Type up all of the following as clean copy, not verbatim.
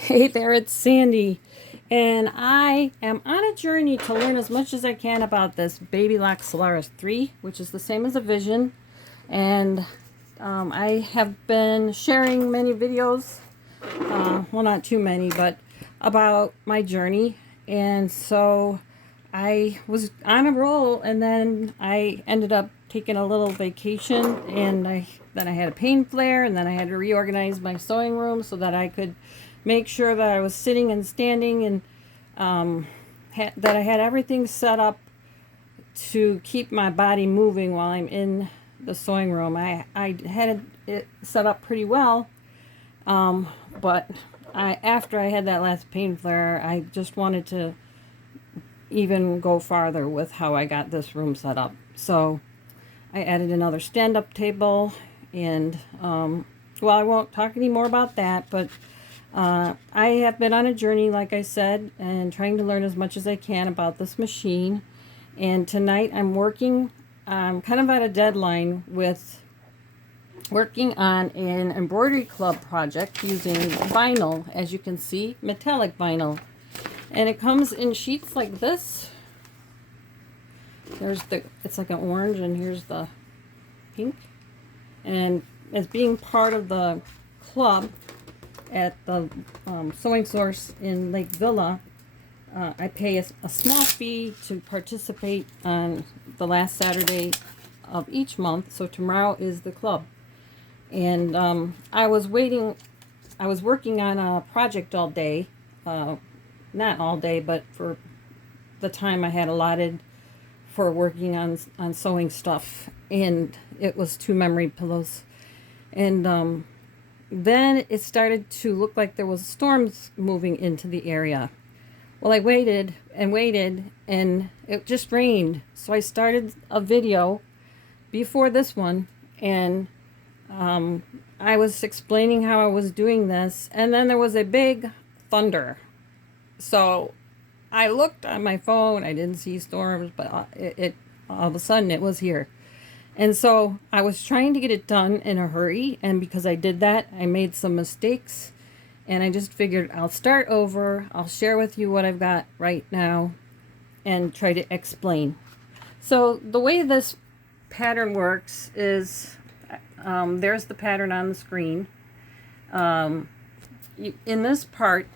Hey there, it's Sandy, and I am on a journey to learn as much as I can about this Babylock Solaris 3, which is the same as a Vision. And I have been sharing many videos, well, not too many, but about my journey. And so I was on a roll, and then I ended up taking a little vacation, and then I had a pain flare, and then I had to reorganize my sewing room so that I could make sure that I was sitting and standing, and that I had everything set up to keep my body moving while I'm in the sewing room. I had it set up pretty well, but after I had that last pain flare, I just wanted to even go farther with how I got this room set up. So I added another stand-up table, and well, I won't talk any more about that, but I have been on a journey, like I said, and trying to learn as much as I can about this machine. And tonight I'm working kind of at a deadline with working on an Embroidery Club project using vinyl, as you can see, metallic vinyl. And it comes in sheets like this. It's like an orange, and here's the pink. And as being part of the club at the Sewing Source in Lake Villa, I pay a small fee to participate on the last Saturday of each month. So tomorrow is the club. And I was working on a project all day. Not all day, but for the time I had allotted for working on sewing stuff, and it was 2 memory pillows. And then it started to look like there was storms moving into the area. Well, I waited and waited, and it just rained. So I started a video before this one, and I was explaining how I was doing this, and then there was a big thunder. So I looked on my phone. I didn't see storms, but it all of a sudden it was here. And so I was trying to get it done in a hurry, and because I did that, I made some mistakes, and I just figured I'll start over. I'll share with you what I've got right now and try to explain. So the way this pattern works is there's the pattern on the screen. In this part,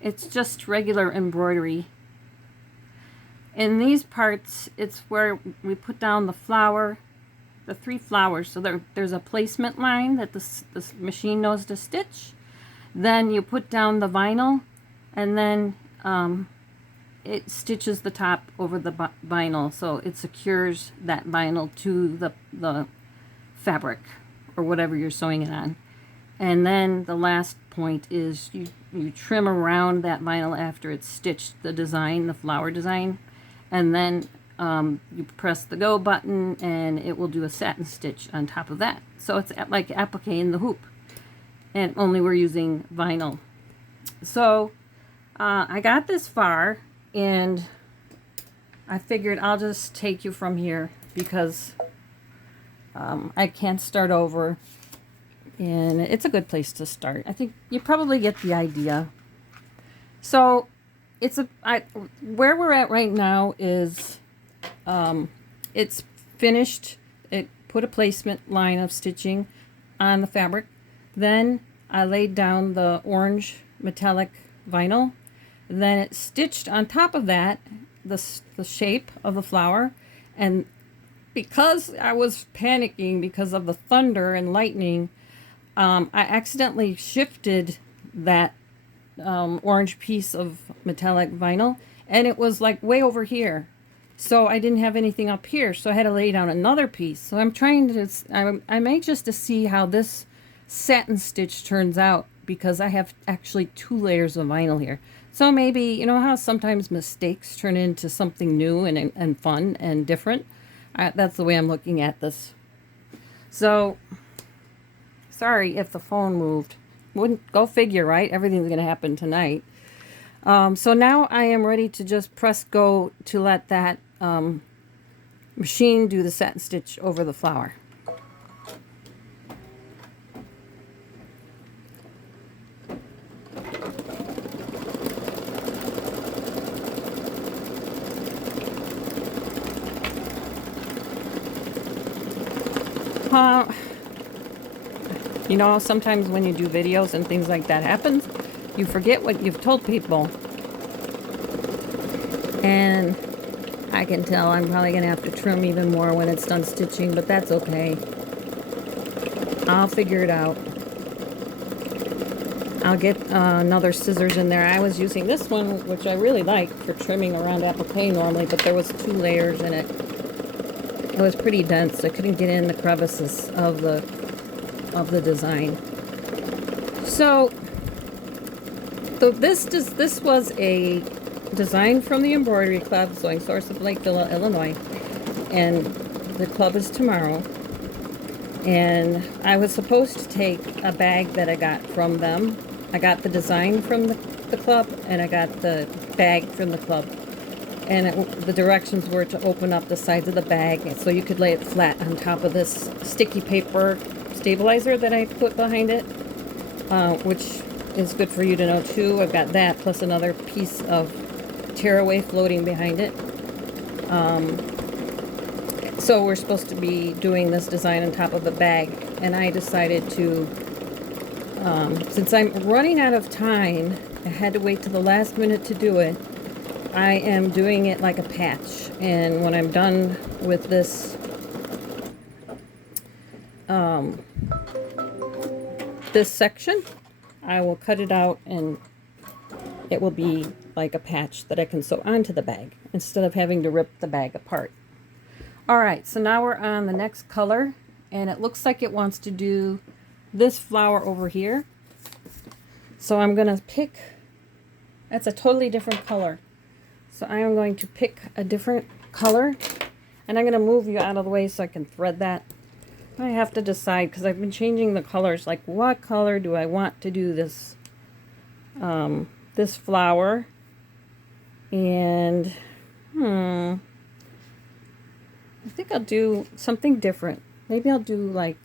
it's just regular embroidery. In these parts, it's where we put down the flower, the 3 flowers. So there's a placement line that this machine knows to stitch. Then you put down the vinyl, and then it stitches the top over the vinyl, so it secures that vinyl to the fabric or whatever you're sewing it on. And then the last point is you trim around that vinyl after it's stitched, the design, the flower design, and then you press the go button, and it will do a satin stitch on top of that. So it's like appliquing the hoop, and only we're using vinyl. So I got this far, and I figured I'll just take you from here because I can't start over, and it's a good place to start. I think you probably get the idea. So where we're at right now is it's finished. It put a placement line of stitching on the fabric. Then I laid down the orange metallic vinyl. Then it stitched on top of that the shape of the flower. And because I was panicking because of the thunder and lightning, I accidentally shifted that orange piece of metallic vinyl, and it was like way over here. So I didn't have anything up here, so I had to lay down another piece. So I'm anxious to see how this satin stitch turns out, because I have actually 2 layers of vinyl here. So maybe, you know how sometimes mistakes turn into something new and fun and different? That's the way I'm looking at this. So, sorry if the phone moved. Wouldn't go figure, right? Everything's going to happen tonight. So now I am ready to just press go to let that machine do the satin stitch over the flower. You know, sometimes when you do videos and things like that happens, you forget what you've told people. And I can tell I'm probably going to have to trim even more when it's done stitching, but that's okay. I'll figure it out. I'll get another scissors in there. I was using this one, which I really like for trimming around applique normally, but there was 2 layers in it. It was pretty dense. I couldn't get in the crevices of the design. So this was a design from the Embroidery Club, Sewing Source of Lakeville, Illinois, and the club is tomorrow. And I was supposed to take a bag that I got from them. I got the design from the club, and I got the bag from the club. And the directions were to open up the sides of the bag so you could lay it flat on top of this sticky paper stabilizer that I put behind it, which is good for you to know too. I've got that plus another piece of tearaway floating behind it. So we're supposed to be doing this design on top of a bag, and I decided to, since I'm running out of time, I had to wait to the last minute to do it. I am doing it like a patch, and when I'm done with this this section, I will cut it out and it will be like a patch that I can sew onto the bag instead of having to rip the bag apart. Alright, so now we're on the next color, and it looks like it wants to do this flower over here. So I'm going to pick, that's a totally different color. So I am going to pick a different color, and I'm going to move you out of the way so I can thread that. I have to decide, because I've been changing the colors, like what color do I want to do this this flower. And I think I'll do something different. Maybe I'll do like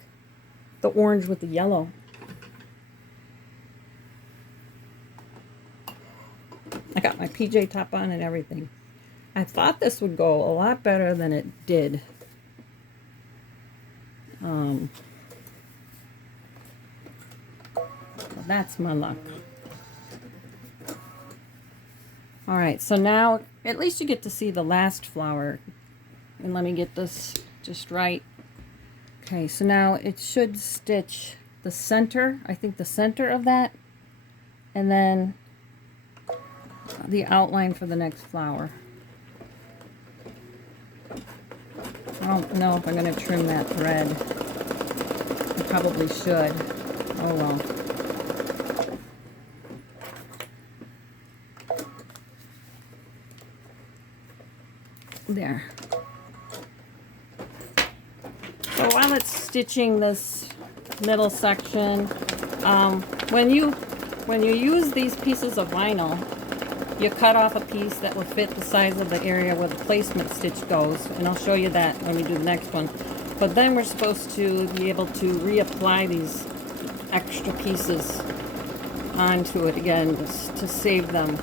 the orange with the yellow. I got my PJ top on and everything. I thought this would go a lot better than it did. Well, that's my luck. Alright, so now at least you get to see the last flower. And let me get this just right. Okay, so now it should stitch the center, I think the center of that, and then the outline for the next flower. I don't know if I'm going to trim that thread. I probably should. Oh well. There. So while it's stitching this middle section, when you use these pieces of vinyl, you cut off a piece that will fit the size of the area where the placement stitch goes, and I'll show you that when we do the next one. But then we're supposed to be able to reapply these extra pieces onto it again, just to save them,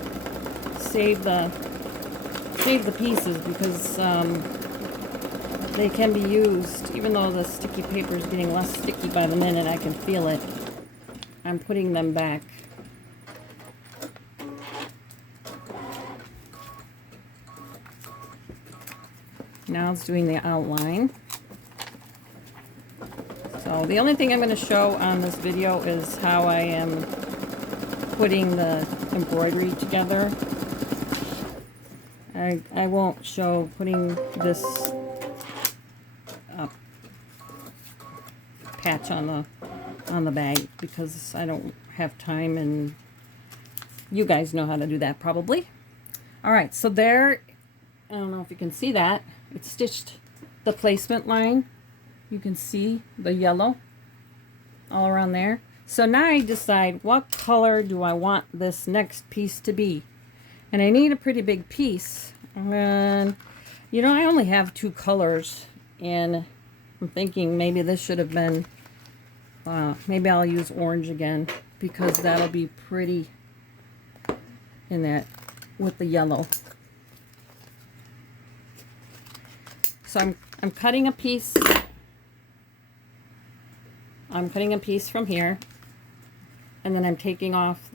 save the pieces, because they can be used. Even though the sticky paper is getting less sticky by the minute, I can feel it. I'm putting them back. Now it's doing the outline. So the only thing I'm going to show on this video is how I am putting the embroidery together. I won't show putting this patch on the bag because I don't have time, and you guys know how to do that probably. Alright, so there, I don't know if you can see that. It's stitched the placement line. You can see the yellow all around there. So now I decide what color do I want this next piece to be. And I need a pretty big piece. And, you know, I only have 2 colors. And I'm thinking maybe this should have been, maybe I'll use orange again, because that'll be pretty in that with the yellow. So I'm cutting a piece I'm cutting a piece from here, and then I'm taking off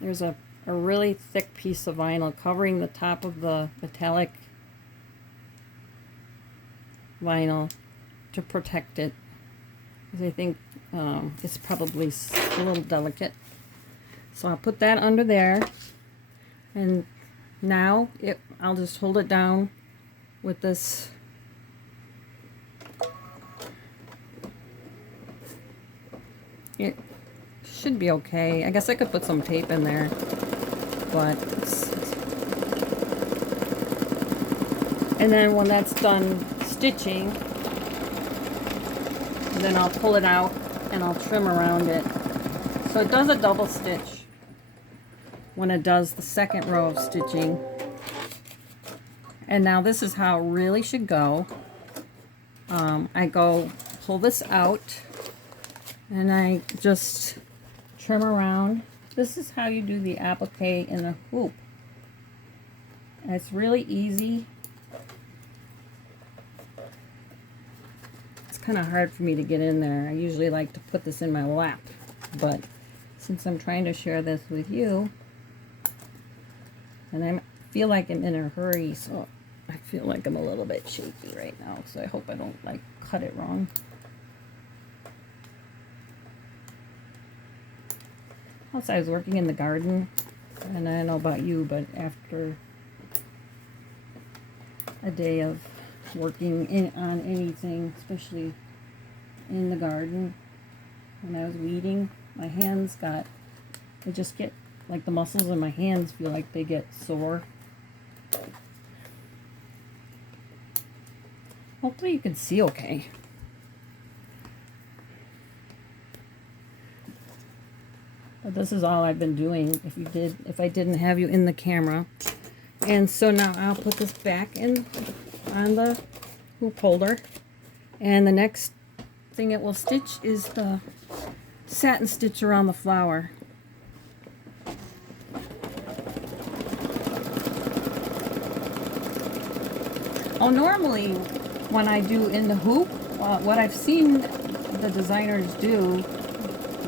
there's a really thick piece of vinyl covering the top of the metallic vinyl to protect it, because I think it's probably a little delicate. So I'll put that under there, and now I'll just hold it down with this it should be okay. I guess I could put some tape in there, but and then when that's done stitching, then I'll pull it out and I'll trim around it. So it does a double stitch when it does the second row of stitching. And now this is how it really should go. I go pull this out and I just trim around. This is how you do the applique in a hoop. And it's really easy. It's kind of hard for me to get in there. I usually like to put this in my lap, but since I'm trying to share this with you, and I feel like I'm in a hurry, so I feel like I'm a little bit shaky right now, so I hope I don't like cut it wrong. Also, I was working in the garden, and I don't know about you, but after a day of working on anything, especially in the garden, when I was weeding, my hands I just get, like, the muscles in my hands feel like they get sore. Hopefully you can see okay. But this is all I've been doing if I didn't have you in the camera. And so now I'll put this back in on the hoop holder. And the next thing it will stitch is the satin stitch around the flower. Oh, normally when I do in the hoop, what I've seen the designers do,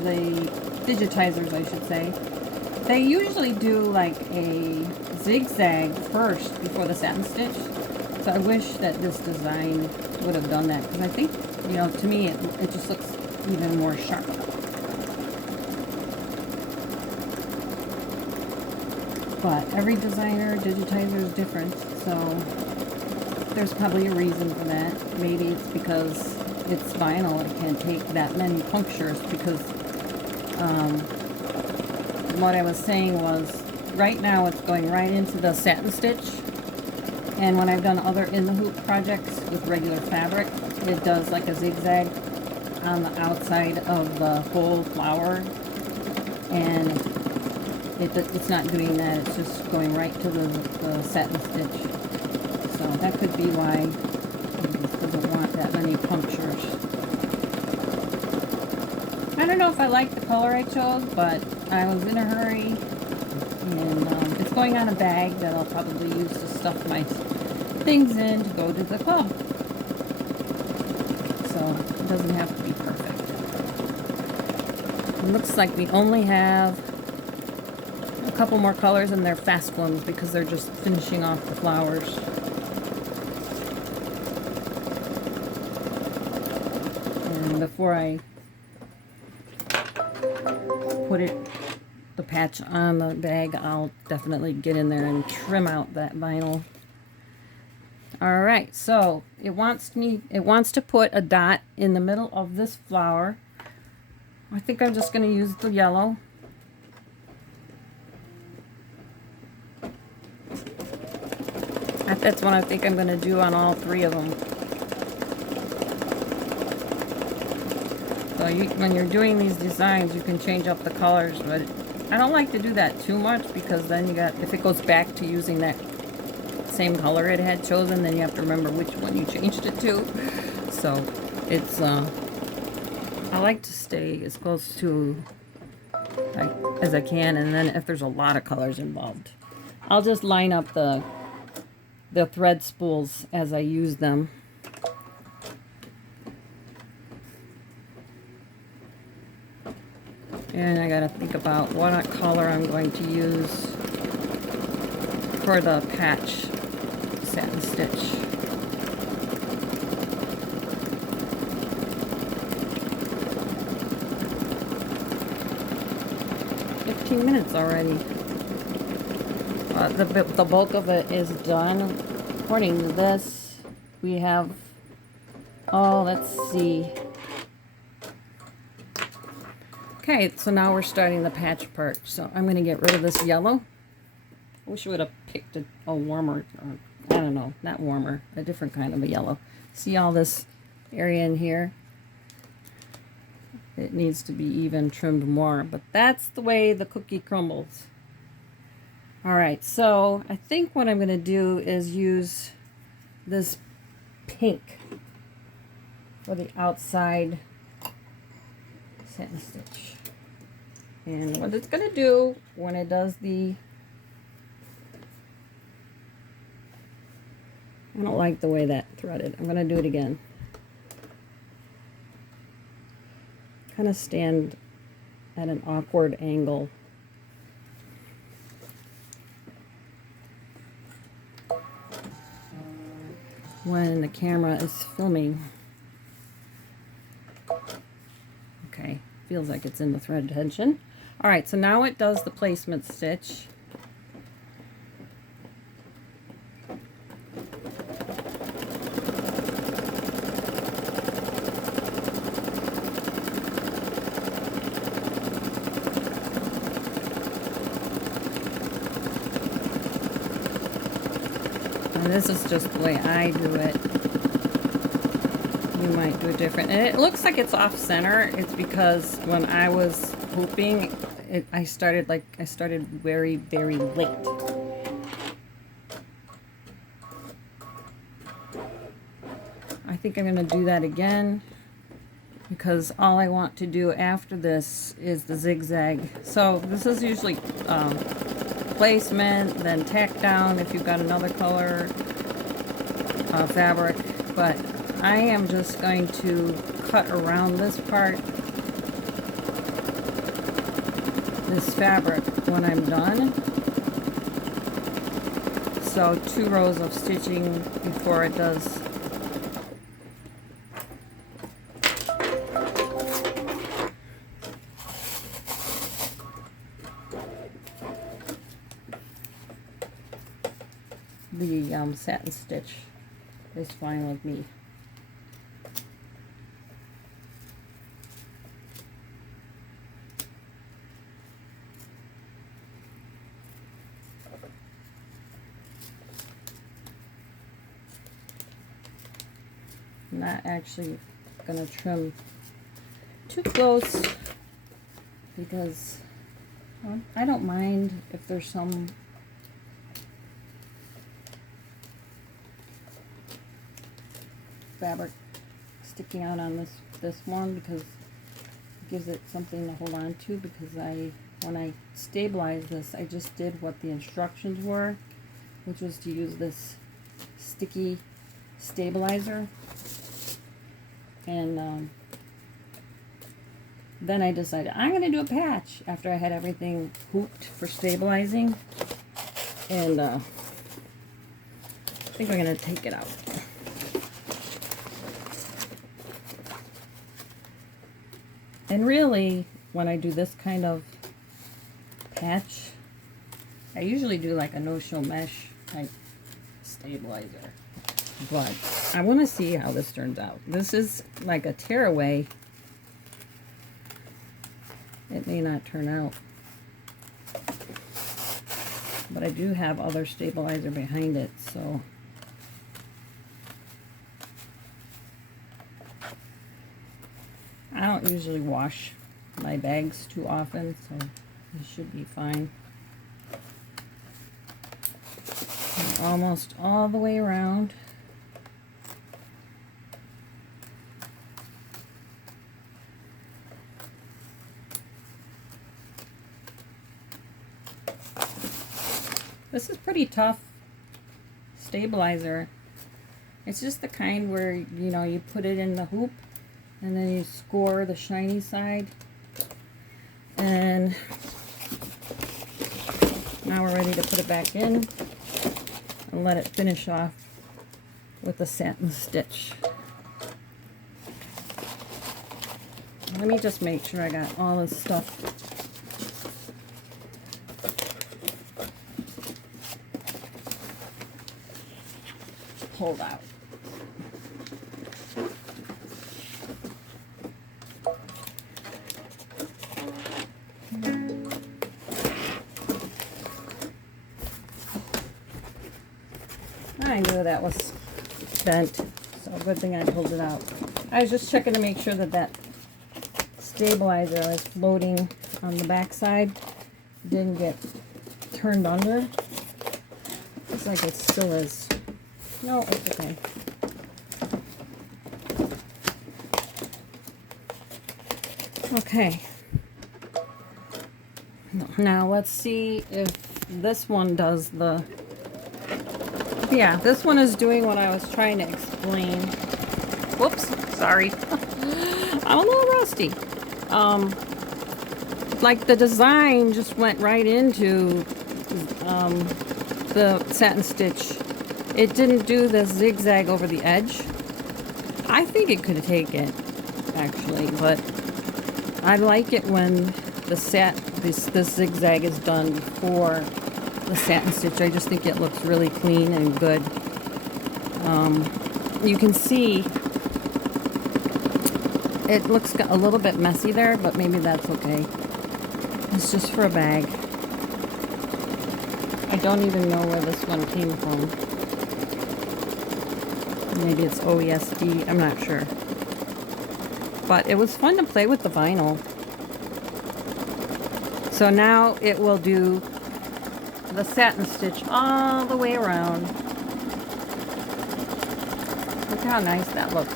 the digitizers I should say, they usually do like a zigzag first before the satin stitch. So I wish that this design would have done that, because I think, you know, to me it just looks even more sharp. But every designer, digitizer is different, so there's probably a reason for that. Maybe it's because it's vinyl, it can't take that many punctures, because what I was saying was, right now it's going right into the satin stitch, and when I've done other in the hoop projects with regular fabric, it does like a zigzag on the outside of the whole flower, and it's not doing that, it's just going right to the satin stitch. So that could be why it just doesn't want that many punctures. I don't know if I like the color I chose, but I was in a hurry, and it's going on a bag that I'll probably use to stuff my things in to go to the club. So it doesn't have to be perfect. It looks like we only have a couple more colors, and they're fast ones because they're just finishing off the flowers. And before I put the patch on the bag, I'll definitely get in there and trim out that vinyl. All right, so it wants to put a dot in the middle of this flower. I think I'm just going to use the yellow. That's what I think I'm going to do on all three of them. So when you're doing these designs, you can change up the colors, but I don't like to do that too much, because then if it goes back to using that same color it had chosen, then you have to remember which one you changed it to. So it's I like to stay as close to as I can, and then if there's a lot of colors involved, I'll just line up the thread spools as I use them. And I gotta think about what color I'm going to use for the patch satin stitch. Minutes already. The bulk of it is done. According to this, we have, oh, let's see. Okay, so now we're starting the patch part. So I'm going to get rid of this yellow. I wish I would have picked a warmer, I don't know, not warmer, a different kind of a yellow. See all this area in here? It needs to be even trimmed more, but that's the way the cookie crumbles. All right, so I think what I'm going to do is use this pink for the outside satin stitch. And what it's going to do when it does the... I don't like the way that threaded. I'm going to do it again. Kind of stand at an awkward angle. When the camera is filming. Okay, feels like it's in the thread tension. All right, so now it does the placement stitch. This is just the way I do it. You might do it different. And it looks like it's off center. It's because when I was hooping, I started very, very late. I think I'm going to do that again because all I want to do after this is the zigzag. So this is usually placement, then tack down if you've got another color fabric, but I am just going to cut around this part, this fabric, when I'm done. So 2 rows of stitching before it does the satin stitch is fine with me. I'm not actually going to trim too close because I don't mind if there's some fabric sticking out on this one because it gives it something to hold on to, because when I stabilized this, I just did what the instructions were, which was to use this sticky stabilizer, and then I decided I'm going to do a patch after I had everything hooped for stabilizing, and I think I'm going to take it out. And really, when I do this kind of patch, I usually do like a no-show mesh type stabilizer. But I want to see how this turns out. This is like a tearaway. It may not turn out. But I do have other stabilizer behind it, so... I don't usually wash my bags too often, so this should be fine. And almost all the way around. This is pretty tough stabilizer. It's just the kind where, you know, you put it in the hoop and then you score the shiny side, And now we're ready to put it back in and let it finish off with the satin stitch. Let me just make sure I got all this stuff pulled out. I knew that was bent, so good thing I pulled it out. I was just checking to make sure that that stabilizer is floating on the back side, didn't get turned under. Looks like it still is. No, it's okay. Okay. Now let's see if this one does the... Yeah, this one is doing what I was trying to explain. Whoops, sorry. I'm a little rusty. Like the design just went right into the satin stitch. It didn't do the zigzag over the edge. I think it could take it, actually, but I like it when the this zigzag is done before the satin stitch. I just think it looks really clean and good. You can see it looks a little bit messy there, but maybe that's okay. It's just for a bag. I don't even know where this one came from. Maybe it's OESD, I'm not sure. But it was fun to play with the vinyl. So now it will do the satin stitch all the way around. Look how nice that looks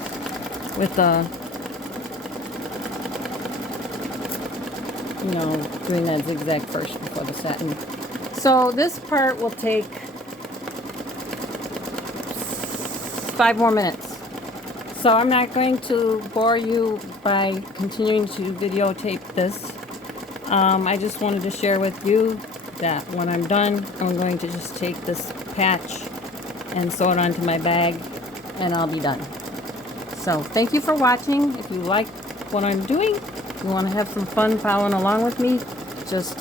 with the, you know, doing that zigzag first before the satin. So this part will take 5 more minutes. So I'm not going to bore you by continuing to videotape this. I just wanted to share with you that when I'm done, I'm going to just take this patch and sew it onto my bag, and I'll be done. So thank you for watching. If you like what I'm doing, if you want to have some fun following along with me, just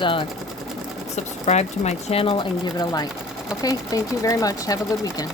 subscribe to my channel and give it a like. Okay, thank you very much. Have a good weekend.